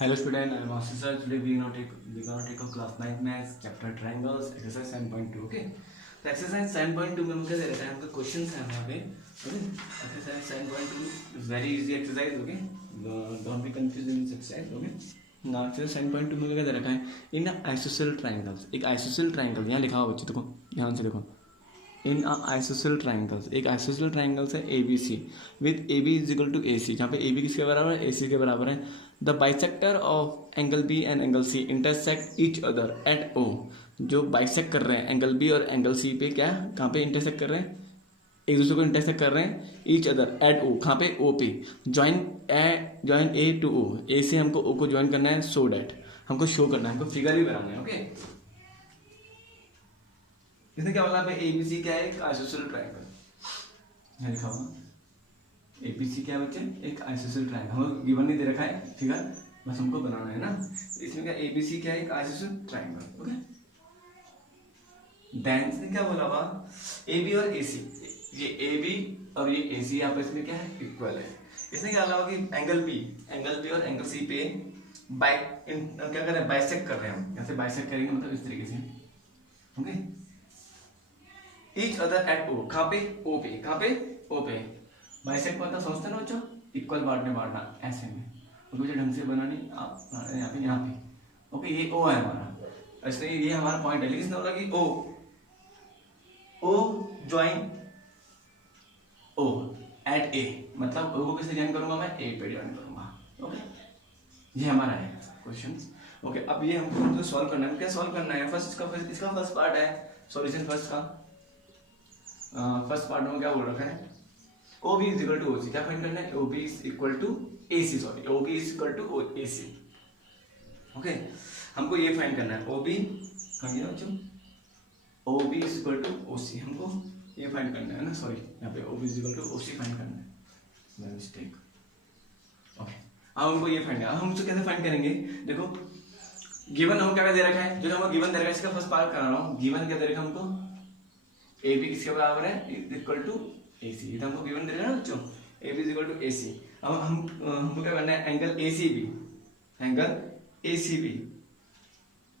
Hello student, I am Ashish sir. Today we gonna take a class 9 maths chapter triangles exercise 7.2. Okay, तो exercise 7.2 में मुझे दे रखा है हमका questions है यहाँ पे. Okay, exercise 7.2 is very easy exercise. Okay, don't be confused in this exercise. Okay, now exercise 7.2 में क्या दे रखा है इन isosceles triangles. एक isosceles triangle यहाँ लिखा हुआ बच्चे देखो ध्यान से देखो. इन आइसोसेल ट्राइंगल्स एक आइसोसेल ट्राइंगल्स है A B C with A B is equal to A C. यहाँ पे ए बी किसके बराबर है, ए सी के बराबर है. The bisector of angle B and angle C intersect each other at O. जो बाइसेक्ट कर रहे हैं एंगल बी और एंगल सी पे क्या कहाँ पे इंटरसेक्ट कर रहे हैं, एक दूसरे को इंटरसेक्ट कर रहे हैं. ईच अदर एट ओ कहाँ पे, ओ पे. ज्वाइन ए टू ओ, ए से हमको ओ को ज्वाइन करना है. सो डैट हमको शो करना है, हमको फिगर भी बनाना है. ओके, इसने क्या बोला ए बी सी क्या है, एक आइसोसेल ट्रायंगल. यहाँ लिखा हुआ ए बी सी क्या है बच्चे, एक आइसोसेल ट्रायंगल. हमको गिवन नहीं दे रखा है फिगर, बस हमको बनाना है ना. इसमें क्या ए बी सी क्या है, एक आइसोसेल ट्रायंगल. ओके, देन इसने क्या बोला हुआ ए बी और ए सी, ये ए बी और ये ए सी आपस में क्या है, इक्वल है. इसने क्या बोला कि एंगल बी और एंगल सी पे क्या कर रहे हैं, बाइसेक्ट कर रहे हैं. हम यहाँ से बाइसेक्ट करेंगे मतलब इस तरीके से. ओके, ईच अदर एट ओ कहाँ पे, ओ पे. कहाँ पे, ओ पे. बाइसेक्ट मतलब समझते ना बच्चों, इक्वल पार्ट में बांटना ऐसे में. मुझे ढंग से बनानी आप यहाँ पे. ओके, ये ओ है हमारा, इसलिए ये हमारा पॉइंट है. लेकिन इसने बोला कि ओ ज्वाइन ओ एट ए, मतलब ओ को किससे ज्वाइन करूंगा मैं, ए पे ज्वाइन करूंगा. ओके, ये हमारा है क्वेश्चन. ओके, अब ये हमको सॉल्व करना है. क्या सॉल्व करना है, इसका फर्स्ट पार्ट है सॉल्यूशन. फर्स्ट पार्ट में क्या बोल रखा है, O B is equal to O C. क्या फाइंड करना है, O B is equal to A C. Sorry, O B is equal to A C. Okay, हमको ये फाइंड करना है ओ बी, बच्चों O B is equal to O C. हमको ये फाइंड करना है ना, सॉरी यहाँ पे O B is equal to O C find करना है, मेरा मिस्टेक. ओके, अब हमको ये फाइंड करना है. हम उसको कैसे फाइंड करेंगे, देखो गिवन हमको क्या दे रखा है, जो हमको गिवन दे रखा है इसका फर्स्ट पार्ट करा रहा हूँ. गिवन क्या दे रखा है हमको, ए बी किसके बराबर है, इक्वल टू ए सी. ये तो हमको गिवन दे रहा है ना बच्चों, A B is equal to A C. अब हमको क्या करना है, angle A C B, angle A C B,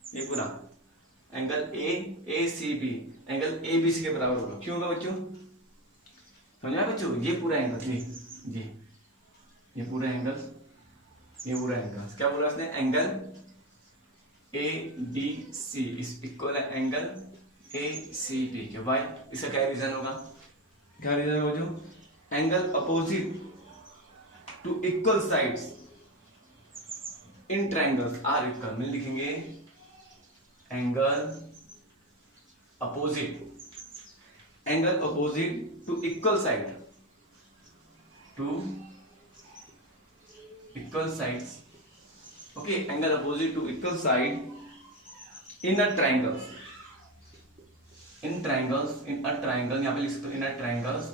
ये पूरा angle A C B angle A B C के बराबर होगा. क्यों होगा बच्चों, समझा बच्चों. ये पूरा एंगल ये पूरा एंगल, ये पूरा एंगल क्या बोला उसने, angle A D C is equal है एंगल ए सी डी के. वाई, इसका क्या रीजन होगा, क्या रीजन होगा जो angle opposite to equal sides in triangles are equal में लिखेंगे. Angle opposite to equal sides. Okay, angle opposite to equal side in a triangles. In a triangle यहाँ पे लिख सकते हो, in a triangles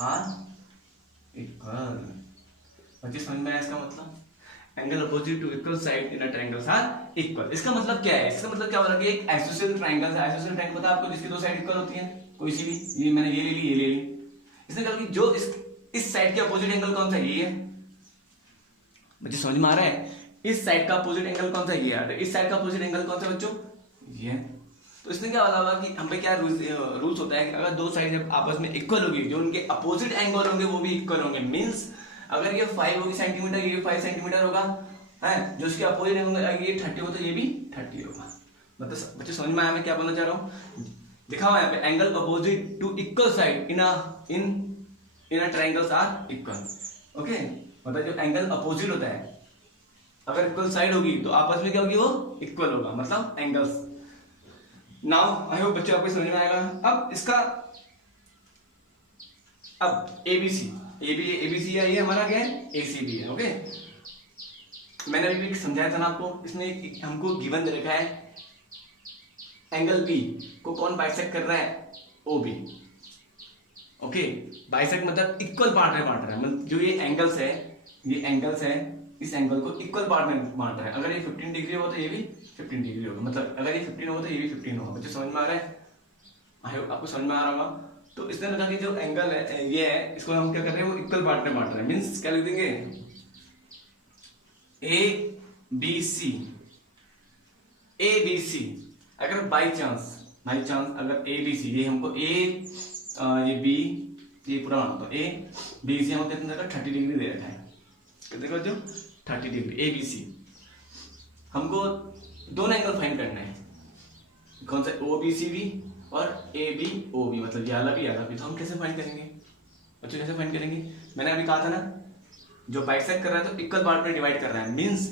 are equal. बच्चे समझ में आया इसका मतलब, angle opposite to equal side in a triangles are equal. इसका मतलब क्या है, इसका मतलब क्या हो रहा है कि एक आइसोसेल ट्रायंगल है. आइसोसेल ट्रायंगल पता है आपको, जिसकी दो साइड इक्वल होती हैं, कोई सी भी. ये मैंने ये ले ली. इसने कहा कि जो इस साइड के अपोजिट एंगल कौन सा है, ये है. बच्चे समझ में आ रहा है, इस साइड का अपोजिट एंगल कौन सा है, ये है. इस साइड का अपोजिट एंगल कौन सा है बच्चों, ये है. तो इसने क्या बोला कि हम पे क्या रूल्स होता है कि अगर दो साइड जब आपस में इक्वल होगी, जो उनके अपोजिट एंगल होंगे वो भी इक्वल होंगे. मींस अगर ये 5 होगी सेंटीमीटर, ये 5 सेंटीमीटर होगा है, जो उसके अपोजिट एंगल ये 30 हो तो ये भी 30 होगा. मतलब बच्चे समझ में आया मैं क्या बोलना चाह रहा हूँ. दिखा हुआ यहाँ पे angle opposite to equal side in a triangles are equal. Okay, मतलब जो एंगल अपोजिट होता है, अगर इक्वल साइड होगी तो आपस में क्या होगी, वो इक्वल होगा, मतलब एंगल्स. नाउ आई होप बच्चों आपको समझ में आएगा. अब इसका अब एबीसी है, ये हमारा क्या है, एसीबी है. ओके, मैंने अभी भी समझाया था ना आपको. इसमें हमको गिवन दे रखा है एंगल बी को कौन बाइसेक्ट कर रहा है, ओ बी. ओके, बाइसेक्ट मतलब इक्वल पार्ट में बांट रहा है. मतलब जो ये एंगल्स है इस एंगल को इक्वल पार्ट में बांट रहा है. अगर ये 15 डिग्री होगा तो ये भी 15 डिग्री होगा, मतलब अगर ये 15 होगा तो ये भी 15 होगा. बच्चे समझ में आ रहा है, आई होप आपको समझ में आ रहा होगा. तो इसने लगा कि जो एंगल है ये है, इसको हम क्या कर रहे हैं, वो इक्वल पार्ट में बांट रहे हैं. मींस क्या लिख देंगे, ए बी सी, ए बी सी, अगर बाई चांस अगर ए बी सी, ये हमको ये बी, ये पूरा माना तो ए बी सी हमको कितने का 30 डिग्री दे रखा है, कितने का जो 30 डिग्री ए बी सी। हमको दोनों एंगल फाइंड करना है, कौन सा, ओ बी सी भी और ए बी ओ बी, मतलब ये वाला भी। तो हम कैसे फाइंड करेंगे बच्चों, कैसे फाइंड करेंगे? मैंने अभी कहा था ना, जो बाइसेक्ट कर रहा है तो इक्वल पार्ट में डिवाइड कर रहा है, मींस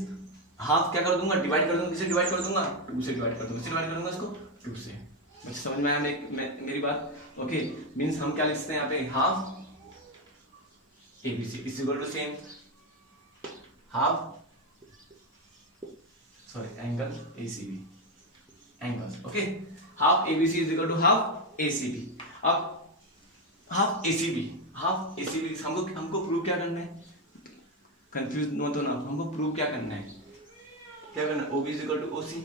हाफ क्या कर दूंगा, डिवाइड कर दूंगा, किससे डिवाइड कर दूंगा, 2 से डिवाइड कर दूंगा, किससे डिवाइड कर दूंगा इसको, 2 से। बच्चे समझ में आया मेरी बात? ओके, मींस हम क्या लिख सकते हैं यहाँ पे, half A B C is equal to same half, sorry angle A C B, angles, okay, half A B C is equal to half A C B. अब हाफ ए सी बी, हमको prove क्या करना है, confuse मत होना, हमको prove क्या करना है, O B is equal to O C,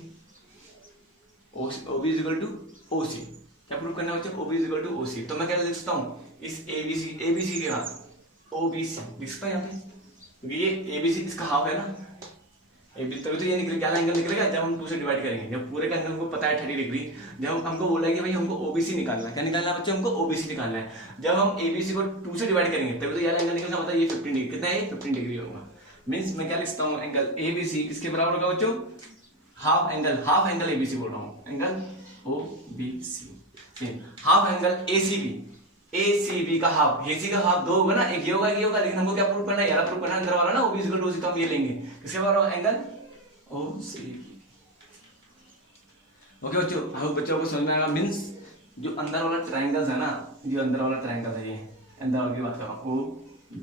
O B is equal to O C, क्या प्रूव करना है बच्चों, O B is equal to O C. तो मैं क्या लिख सकता हूँ, इस ए बी सी के हाथ ओ बी सी लिख सकता हूँ यहाँ पे, क्योंकि ये ए बी सी इसका हाफ है ना, तभी तो ये निकल क्या एंगल निकलेगा जब हम 2 से डिवाइड करेंगे, जब पूरे का एंगल हमको पता है 30 डिग्री, जब हमको बोला है कि भाई हमको ओबीसी निकालना है, क्या निकालना है बच्चों, हमको ओबीसी निकालना है, जब हम एबीसी को 2 से डिवाइड करेंगे तभी तो ये एंगल निकलना, मतलब ये 15 डिग्री, कितना है, 15 डिग्री होगा। मींस मैं क्या लिखता हूँ, एंगल एबीसी किसके बराबर होगा बच्चों, हाफ एंगल एबीसी बोल रहा हूँ, angle OBC, half angle ACB का हाफ, एसी का हाफ 2 होगा ना, एक ये होगा, लेकिन हमको क्या प्रूव करना है, यार प्रूव करना है अंदर वाला ना, ओबी इक्वल टू ओसी, तो हम ये लेंगे, किसके बराबर, एंगल ओसीबी। ओके बच्चों, आई होप बच्चों को समझ में आएगा। मींस जो अंदर वाला ट्रायंगल है ना, ये अंदर वाला ट्रायंगल है, ये अंदर वाले की बात कर रहा हूँ, ओ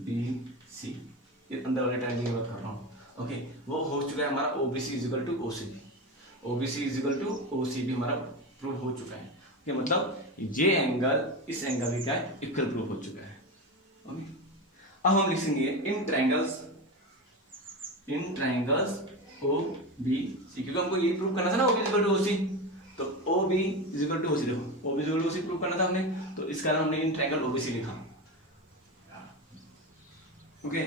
बी सी, ये अंदर वाले ट्रायंगल की बात कर रहा हूँ। ओके, वो हो चुका है हमारा OBC is equal to OCB, OBC is equal to OCB हमारा प्रूव हो चुका है। ओके, मतलब ये एंगल इस एंगल के क्या है, इक्वल प्रूव हो चुका है। ओके, अब हम लिखेंगे इन ट्रायंगल्स ओ बी सी, क्योंकि हमको ये प्रूव करना था ना, O B equal to O C, तो O B is equal to O C, देखो O B equal to O C prove करना था हमने, तो इस कारण हमने इन ट्रायंगल ओ बी सी लिखा। ओके,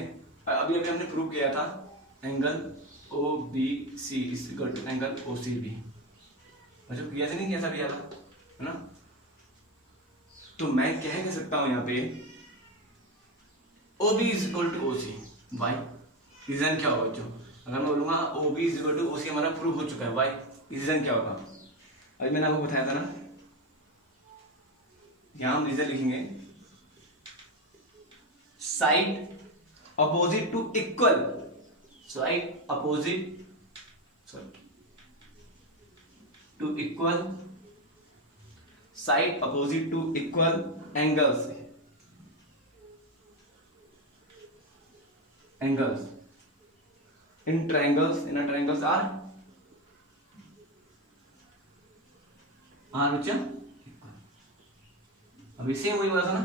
अभी हमने प्रूव किया था angle O B C is equal to angle O C B, अच्छा किया था नहीं, कैसा किया था, है ना? तो मैं क्या कह सकता हूं यहाँ पे, O B is equal to O C, why, reason क्या होगा बच्चों, अगर मैं बोलूंगा O B is equal to O C हमारा प्रूव हो चुका है, वाई, रीजन क्या होगा, अभी मैंने आपको बताया था ना, यहां हम रीजन लिखेंगे, side opposite to equal, side opposite to equal, side opposite to equal angles in triangles are बच्चा, अभी सेम वही बोला था ना,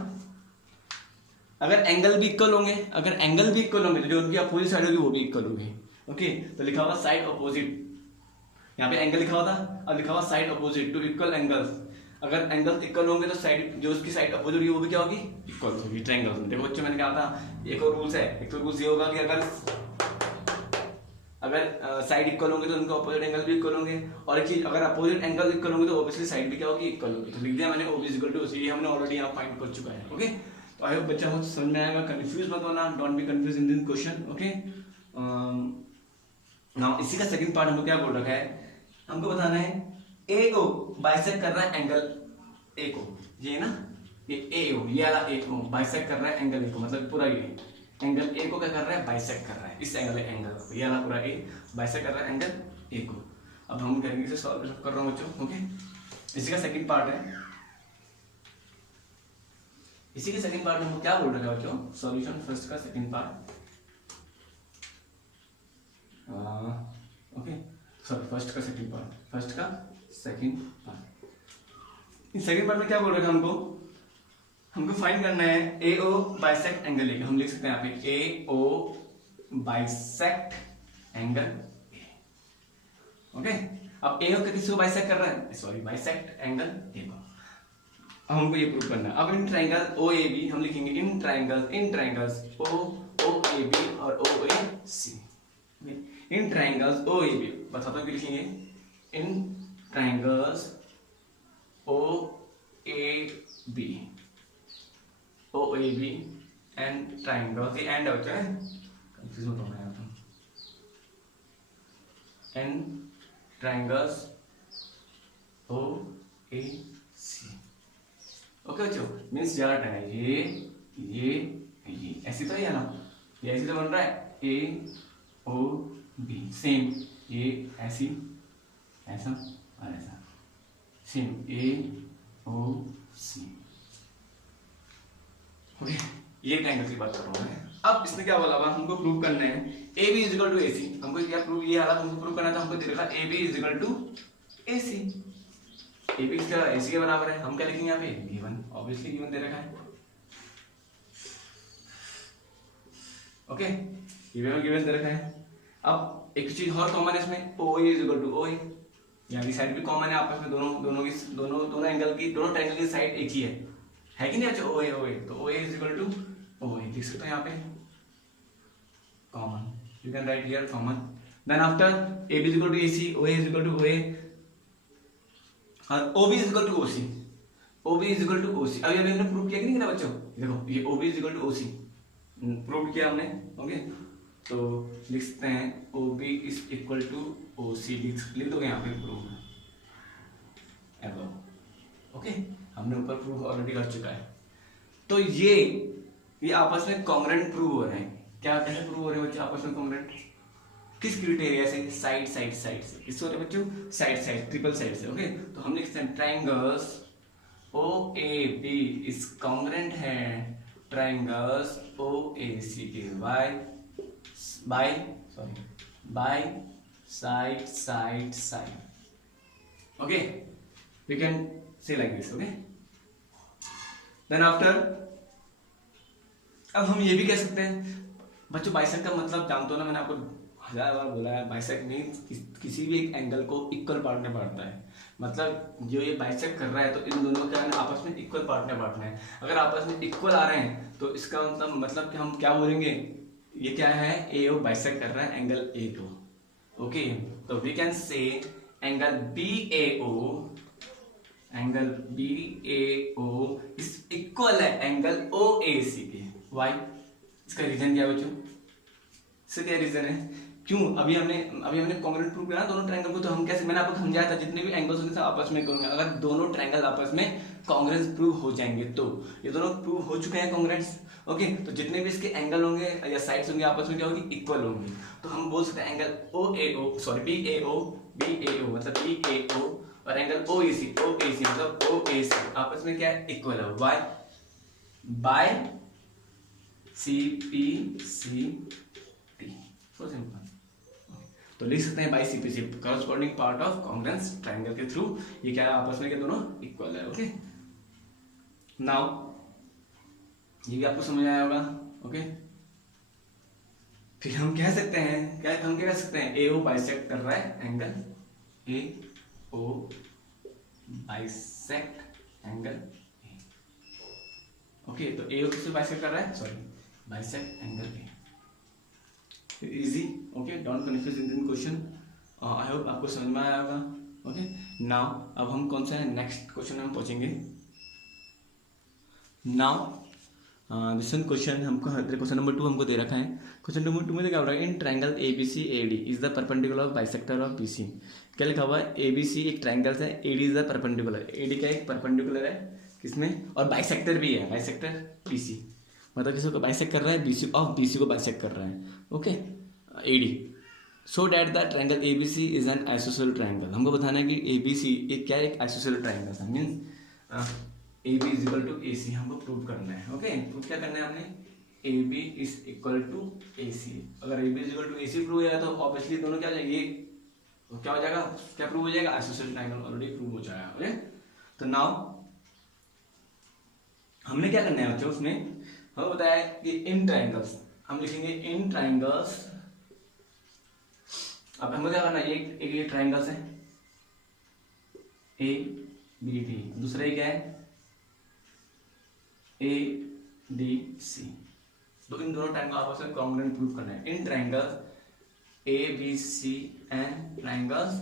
अगर एंगल भी इक्वल होंगे, तो जो उनकी अपोजिट साइड होगी वो भी इक्वल होगी। ओके, तो लिखा हुआ साइड अपोजिट, यहाँ पे एंगल लिखा हुआ था, अब लिखा हुआ side opposite to equal angles, अगर एंगल इक्वल होंगे तो साइड जो उसकी साइड अपोजिट होगी वो भी क्या होगी, इक्वल होगी ट्रायंगल्स में। देखो बच्चों, मैंने कहा था एक और रूल्स है, एक तो रूल्स ये होगा कि अगर साइड इक्वल होंगे तो उनके अपोजिट एंगल भी इक्वल होंगे, और एक चीज, अगर अपोजिट एंगल इक्वल होंगे तो ऑब्वियसली साइड भी क्या होगी, इक्वल होगी। तो लिख दिया मैंने O B is equal to O C, ये हमने ऑलरेडी यहाँ फाइंड कर चुका है। ओके, तो आई होप बच्चा मुझे समझ में आएगा, कंफ्यूज मत होना, don't be confuse in this question. Okay, now इसी का सेकंड पार्ट हमको क्या बोल रखा है, हमको बताना है ए ओ बाइसेक्ट कर रहा है एंगल ए को, ये ना, ये ए ओ, ये वाला ए को बाइसेक्ट कर रहा है एंगल ए को, मतलब पूरा ये एंगल ए को क्या कर रहा है, बाइसेक्ट कर रहा है, इस एंगल को, ये वाला पूरा ए बाइसेक्ट कर रहा है एंगल ए को। अब हम करेंगे इसे सॉल्व कर रहा हूँ बच्चों। ओके, इसी का सेकंड पार्ट है, इसी के सेकंड पार्ट में हमको क्या बोल रखा है बच्चों, सॉल्यूशन फर्स्ट का second part, okay sorry first का सेकंड पार्ट, इस सेकंड पार्ट में क्या बोल रखा है हमको फाइंड करना है ए ओ बाइसेक्ट एंगल ए, हम लिख सकते हैं यहाँ पे ए O bisect angle A. Okay, अब ए ओ किसी को बाइसेक्ट कर रहा है, सॉरी बाइसेक्ट एंगल ए को, अब हमको ये प्रूव करना है। अब in triangle O A B हम लिखेंगे इन ट्रायंगल्स ओ ए बी और ओ A C, in triangles O A B, बताता हूँ क्यों लिखेंगे, इन triangles O A B, O A B and triangles, ये एंड बच्चा है, कंफ्यूज मत होना यार तुम, and triangles O A C. Okay बच्चों, मीन्स चार्ट है ये ऐसी तो है ना, ये ऐसी तो बन रहा है ए ओ बी, सेम ये ऐसी, ऐसा और ऐसा, सेम ए ओ सी। ओके, ये ट्रायंगल की बात कर रहा हूँ मैं। अब इसने क्या बोला, अब हमको प्रूव करना है A B is equal to A C. हमको क्या प्रूव, ये हालत हमको प्रूव करना था, हमको दे रखा A B is equal to A C. A B इसका ए सी के बराबर है, हम क्या लिखेंगे यहाँ पे गिवन, ऑब्वियसली गिवन दे रखा है। ओके, गिवन दे रखा है। अब एक चीज और कॉमन है इसमें, ओ ए इजिकल टू ओ ए, यहाँ की साइड भी कॉमन है आपस में, दोनों एंगल की, दोनों ट्रायंगल की साइड एक ही है कि नहीं। अच्छा ओ ए, तो ओ ए इजिकल टू ओ ए लिख सकते हैं यहाँ पे common, you can write here common. Then after A B is equal to A C, O A is equal to O A, और O B is equal to O C, O B is equal to O C. अभी हमने prove किया कि नहीं किया बच्चों, देखो ये O B is equal to O C prove किया हमने। ओके, तो लिख सकते हैं O B is equal to O C, लिख दोगे यहाँ पे प्रूव एबव। ओके, हमने ऊपर प्रूव ऑलरेडी कर चुका है। तो ये आपस में कॉन्ग्रुएंट प्रूव हो रहे हैं। क्या कैसे प्रूव हो रहे हैं बच्चों आपस में कॉन्ग्रुएंट, किस क्राइटेरिया से, साइड से। किससे हो रहे बच्चों, साइड, ट्रिपल साइड से। ओके, तो हम लिखते हैं triangles O A B is congruent है ट्राइंगल्स ओ ए सी के by side. Okay, we can say like this. okay, then after अब हम ये भी कह सकते हैं बच्चों, बाइसेक्ट का मतलब जानते हो ना, मैंने आपको 1000 बार बोला है, बाइसेक्ट मीन्स किसी भी एक एंगल को इक्वल पार्ट में बांटता है। मतलब जो ये बाइसेक्ट कर रहा है तो इन दोनों का आपस में इक्वल पार्ट में बांटना है। अगर आपस में इक्वल आ रहे हैं तो इसका मतलब कि हम क्या बोलेंगे, ये क्या है, ए ओ बाइसेक्ट कर रहा है एंगल ए को। ओके, तो we can say angle B A O is equal है एंगल ओ ए सी के। वाई, इसका रीजन क्या है बच्चों, इसका क्या रीजन है, क्यों, अभी हमने कॉन्ग्रुएंट प्रूव किया ना दोनों ट्रायंगल को, तो हम कैसे, मैंने आपको समझाया था जितने भी एंगल्स होंगे सब आपस में कॉन्ग्रुएंट, अगर दोनों ट्रायंगल आपस में कॉन्ग्रुएंस प्रूव हो जाएंगे तो ये दोनों प्रूव हो चुके हैं कॉन्ग्रुएंट्स। ओके, तो जितने भी इसके एंगल होंगे या साइड्स होंगे आपस में क्या होगी, इक्वल होंगी। तो हम बोल सकते हैं एंगल बी ए ओ मतलब बी ए ओ और एंगल ओ ए सी मतलब ओ ए सी आपस में क्या है, इक्वल है। Why, by C P C T, so simple. तो लिख सकते हैं by C P C, corresponding part of congruence triangle के थ्रू ये क्या है, आपस में क्या दोनों इक्वल है। ओके, नाउ ये भी आपको समझ आया होगा। ओके, फिर हम कह सकते हैं ए ओ बाइसेक्ट कर रहा है angle A O bisect angle A. Okay, तो ए ओ किससे बाइसेक्ट कर रहा है, bisect angle A. Easy, okay, don't confuse in question. I hope आपको समझ में आया होगा। ओके, नाउ अब हम कौन सा है नेक्स्ट क्वेश्चन में हम पहुंचेंगे। नाउ दिस क्वेश्चन हमको क्वेश्चन नंबर 2 हमको दे रखा है। क्वेश्चन नंबर 2 में क्या हो रहा है, in triangle ABC AD is the perpendicular of bisector of BC. क्या लिखा हुआ है, एबीसी एक ट्रायंगल है, AD is the perpendicular, AD का एक परपेंडिकुलर है किसमें, और बाइसेक्टर भी है, बाइसेक्टर बीसी, मतलब किसी को बाइसेक्ट कर रहा है, बीसी को बाइसेक्ट कर रहा है। Okay, AD, so that the triangle ABC is an isosceles triangle. हमको बताना है कि एबीसी एक क्या है, एक आइसोसेलेस ट्रायंगल है, means A B is equal to A C हमको प्रूव करना है। ओके, प्रूव क्या करना है हमने, A B is equal to A C. अगर A B is equal to A C prove हो जाएगा तो ऑब्वियसली दोनों क्या हो जाएंगे, क्या हो जाएगा, क्या प्रूव हो जाएगा, आइसोसेलेस ट्रायंगल ऑलरेडी प्रूव हो जाएगा। ओके, तो नाउ हमने क्या करना है बच्चों, उसमें हमें बताया कि इन ट्रायंगल्स, हम लिखेंगे इन ट्रायंगल्स। अब हमें क्या करना है, एक ये ट्रायंगल्स है ए बी डी, दूसरा क्या है ए डी सी। तो इन दोनों ट्रायंगल आपस में कॉन्ग्रुएंट प्रूव करना है। In triangle ABC and triangles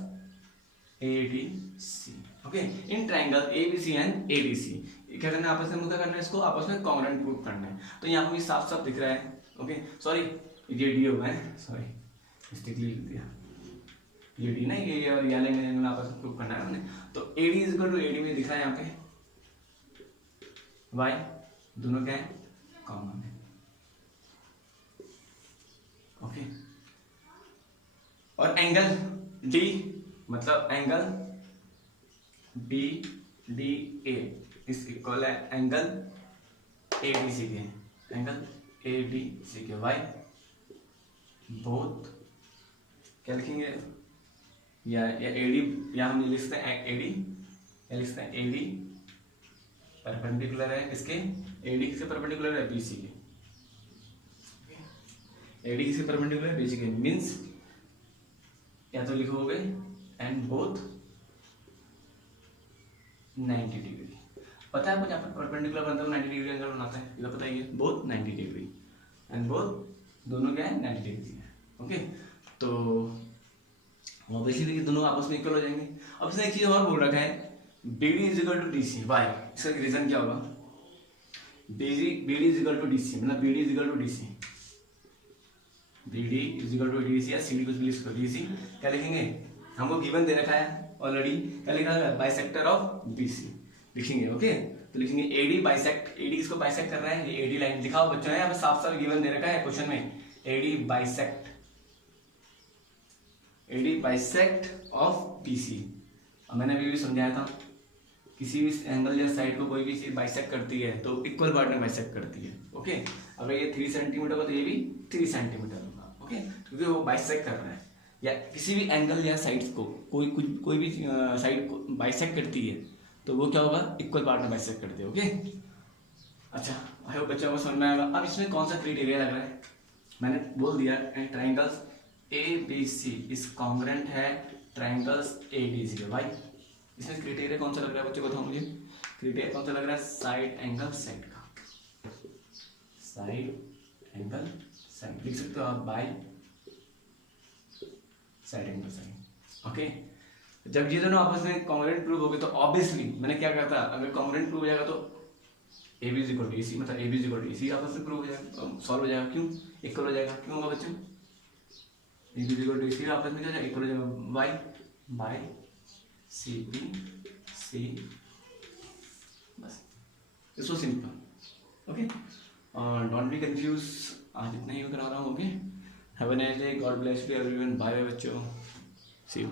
ADC. Okay, in triangle ABC and ADC क्या करना है, आपस में क्या करना है, इसको आपस में कॉन्ग्रुएंट प्रूव करना है। तो यहाँ पे साफ साफ दिख रहा है, ओके सॉरी ये डी होगा, सॉरी मिस्टेकली लिख दिया, ये डी ना, ये और ये लाइन आपस में प्रूव करना है हमने। तो AD is equal to AD में दिख रहा है यहाँ पे y, दोनों क्या है, कॉमन है, ओके। और एंगल D मतलब एंगल BDA इस इक्वल है एंगल ADC के, एंगल ADC के y बोथ क्या लिखेंगे, या AD, या हम लिख सकते हैं AD, या लिख सकते हैं AD परपेंडिकुलर है इसके, AD किसके परपेंडिकुलर है, BC के, AD किसके परपेंडिकुलर है, BC के, मींस या तो लिखोगे एंड बोथ 90 डिग्री। पता है आपको जहाँ पर परपेंडिकुलर बनता है 90 डिग्री एंगल बनाता है, ये पता ही है, बोथ 90 डिग्री एंड बोथ दोनों क्या है 90 डिग्री है, ओके। तो ऑब्वियसली दोनों आपस में इक्वल हो जाएंगे। अब इसने एक चीज और बोल रखा है, BD is equal to DC, why, इसका रीजन क्या होगा, BD is equal to DC मतलब BD is equal to DC, BD is equal to DC या CD कुछ भी लिख सकते, DC क्या लिखेंगे, हमको गिवन दे रखा है ऑलरेडी, क्या लिखा है, बाइसेक्टर ऑफ BC लिखेंगे, ओके। तो लिखेंगे AD बाइसेक्ट, AD इसको बाइसेक्ट कर रहा है, ये AD लाइन दिखाओ बच्चों ने, यहाँ पे साफ साफ गिवन दे रखा है क्वेश्चन में, AD बाइसेक्ट ऑफ BC। अब मैंने अभी भी समझाया था, किसी भी एंगल या साइड को कोई भी चीज बाइसेक्ट करती है तो इक्वल पार्ट में बाइसेक्ट करती है, ओके। अगर ये 3 सेंटीमीटर होगा तो ये भी 3 सेंटीमीटर होगा, ओके, क्योंकि वो बाइसेक्ट कर रहा है। या किसी भी एंगल या साइड्स को कोई भी साइड को बाइसेक्ट करती है तो वो क्या होगा, इक्वल पार्ट में बाइसेक्ट करती है, ओके। अच्छा, आई होप बच्चों को समझ में आएगा। अब इसमें कौन सा क्राइटेरिया लग रहा है, मैंने बोल दिया, ट्राइंगल्स ABC इज कॉन्ग्रुएंट है ट्राइंगल्स ADC के, भाई इसमें क्राइटेरिया कौन सा लग रहा है बच्चों, बताओ मुझे, क्राइटेरिया कौन सा लग रहा है, साइड एंगल साइड का, साइड एंगल साइड लिख सकते हो आप, by side angle side, okay. जब ये दोनों आपस में कॉन्ग्रुएंट प्रूव हो गए तो ऑब्वियसली मैंने क्या कहा था, अगर कॉन्ग्रुएंट प्रूव हो जाएगा तो AB is equal to AC मतलब AB is equal to AC आपस में प्रूव हो जाएगा, सॉल्व हो जाएगा, क्यों इक्वल हो जाएगा, क्यों होगा बच्चों, AB is equal to AC आपस में क्या हो जाएगा, इक्वल हो जाएगा, y बाय CD C, बस it's so simple, okay. Don't be confuse, आज इतना ही करा रहा हूँ, okay. Have a nice day, God bless you everyone, bye bye बच्चों, सी यू।